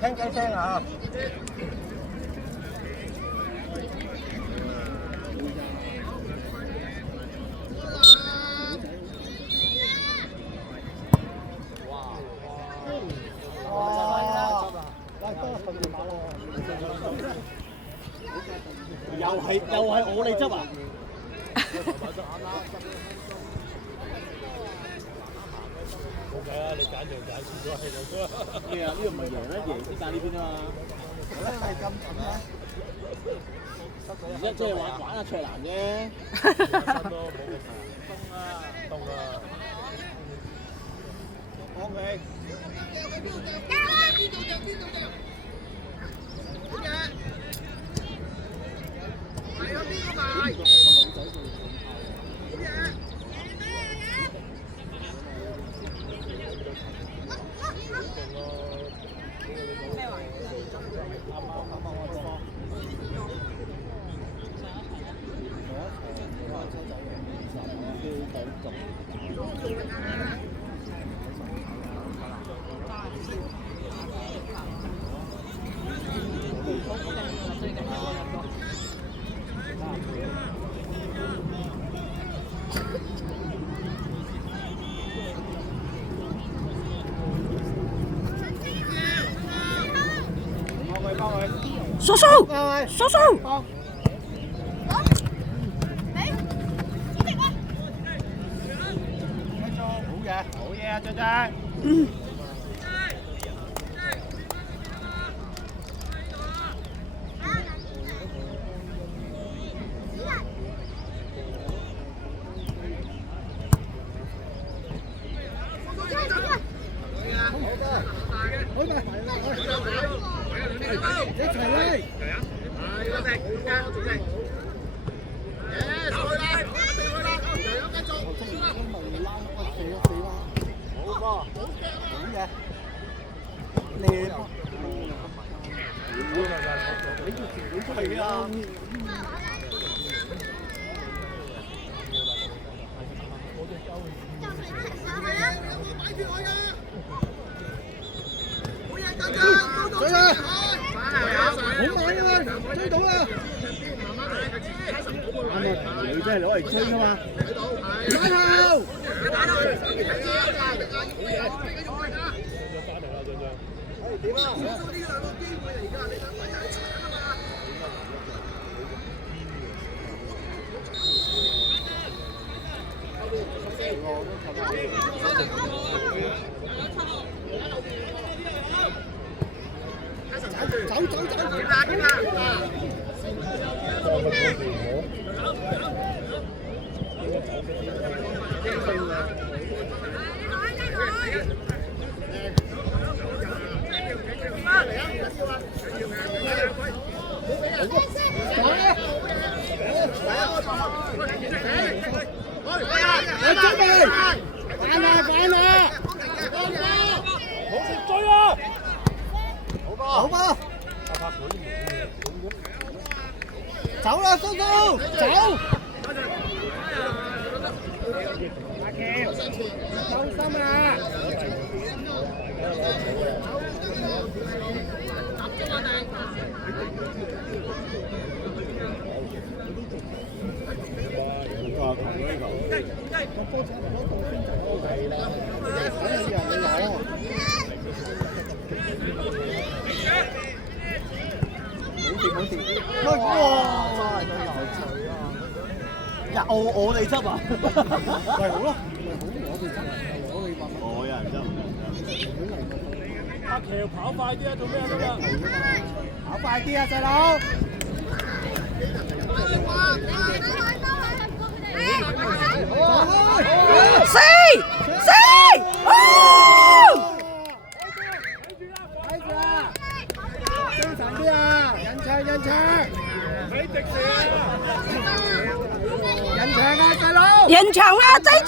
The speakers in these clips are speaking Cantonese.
聽雞聲啊！又係我哋執啊！OK 啊，你揀就揀，輸咗係就輸啦。咩啊？呢個唔係贏啦，贏先揀呢邊啊嘛。係咁揼啊！而家即係玩下卓蘭啫。新咯，冇咁凍啊！凍啊！幫佢。加啦！邊度就邊度就。好嘅。係啊，邊個埋？好嘢！咩話？叔叔，叔叔。好嘢啊，張張。你真係攞嚟追㗎嘛？打頭！點啊？呢兩個機會嚟㗎，你等埋一齊啊嘛！走！點啊！好波！走啦，叔叔，走！阿橋，收心啊！我哋執啊！喂，好咯，我哋執，我有人執。阿橋跑快啲啊！做咩啊？跑快啲啊，細佬！四！睇住啊！精神啲啊！印長！睇直射啊！人長啊，細佬！人長啊，追先！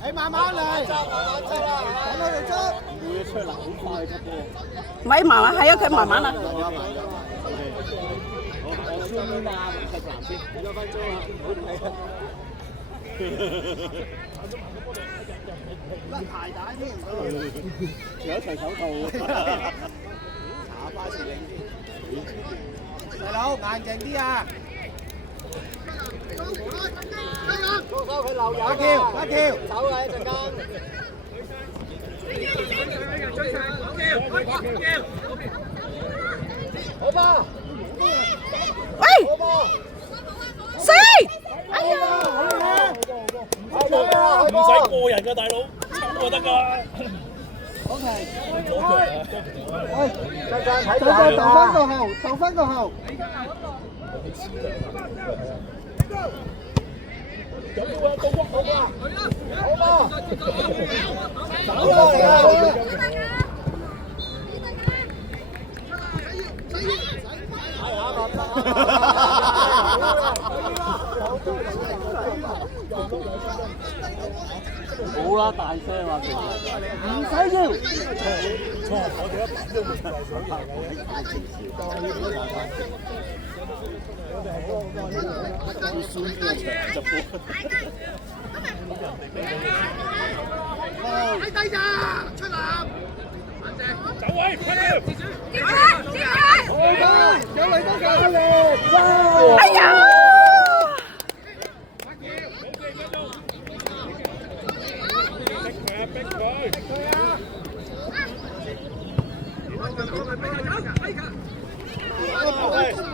你慢慢嚟，等佢哋執。會出嚟好快執喎。咪慢慢係啊，佢慢慢啦。我先啦，食藍先，2分鐘啦，唔好睇啊。甩鞋帶添，仲有一場手套，查花士領先。細佬硬淨啲啊！高手佢漏油，一跳，走啦一陣間。好吧，喂，好吧，四，哎呀，唔使過人㗎，大佬，抽就得㗎。好停，喂，陣間睇下，鬥翻個後，鬥翻個後。有冇啊？到好吧，好吧，走啦嚟啦！好啦，大聲話其實唔使要。錯，我哋一板都唔係想拍嘅。要輸呢個場就波。睇低咋，出籃。走位，快啲！有嚟多個嚟！哎呀！逼佢！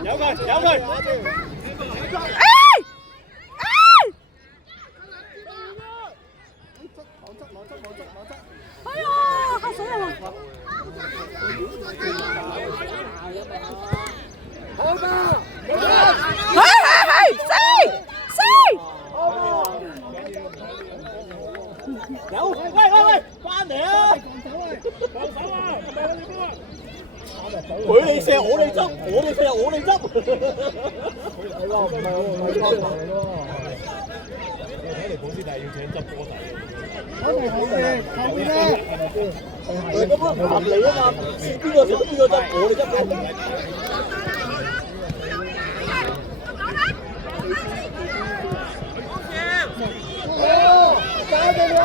有佢！哎呀，嚇死人啦！好吧，係，四，有，喂，翻嚟啊！放手啊！係咪我哋波啊？佢哋射我哋執，我哋射我哋執。係喎，唔係光頭嚟喎。睇嚟保師大要請執波仔。後面咧，咁樣合理啊嘛，邊個射邊個執，我哋執。搞掂佢！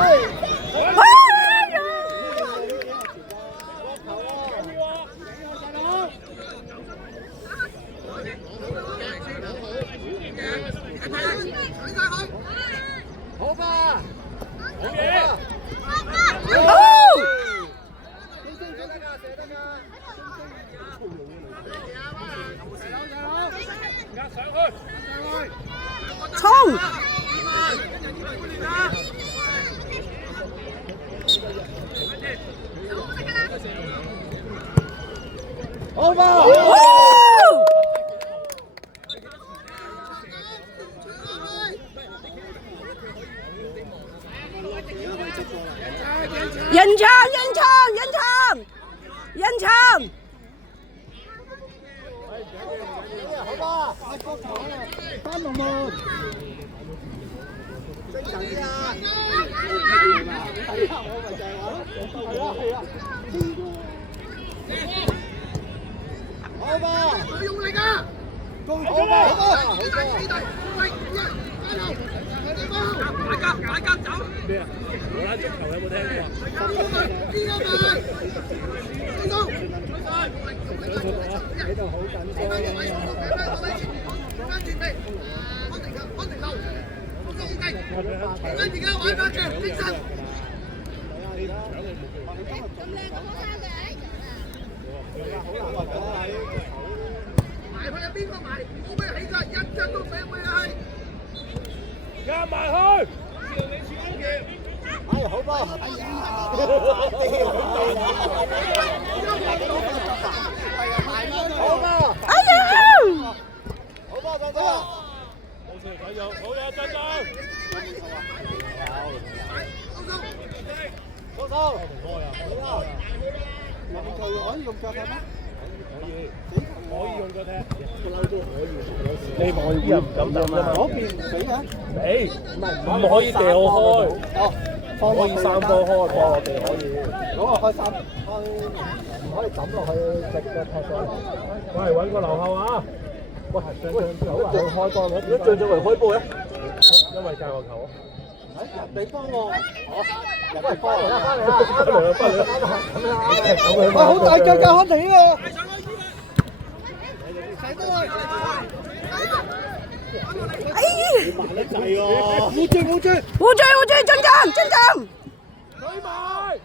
好吧，好嘢！壓上去！衝！好吧。人長！好吧，翻龍門，精神啲啊！係啊，我咪就係話，係啊，好吧，佢用力啊！好吧，大家走！咩啊？荷蘭足球有冇聽過啊？喺度好緊張壓埋去！哎，好波！哎呀，好吧，哎呀！好波，張哥，好嘅，繼續，好嘅，張張。高手，籃球可以用腳踢咩？可以用腳踢。你望啲人唔敢抌啊！嗰邊俾啊？俾，唔可以掉開。哦，可以三波開，放落地可以。嗰個開三，唔可以抌落去直腳踢上嚟。喂，揾個留後啊！喂，上好啊！開波，如果最為開波咧？有因為界外球。人哋幫我，人哋幫翻嚟啦！我。哇！好大腳㗎，肯定啊！哎！慢得滯喎。冇追，護住，進！舉埋。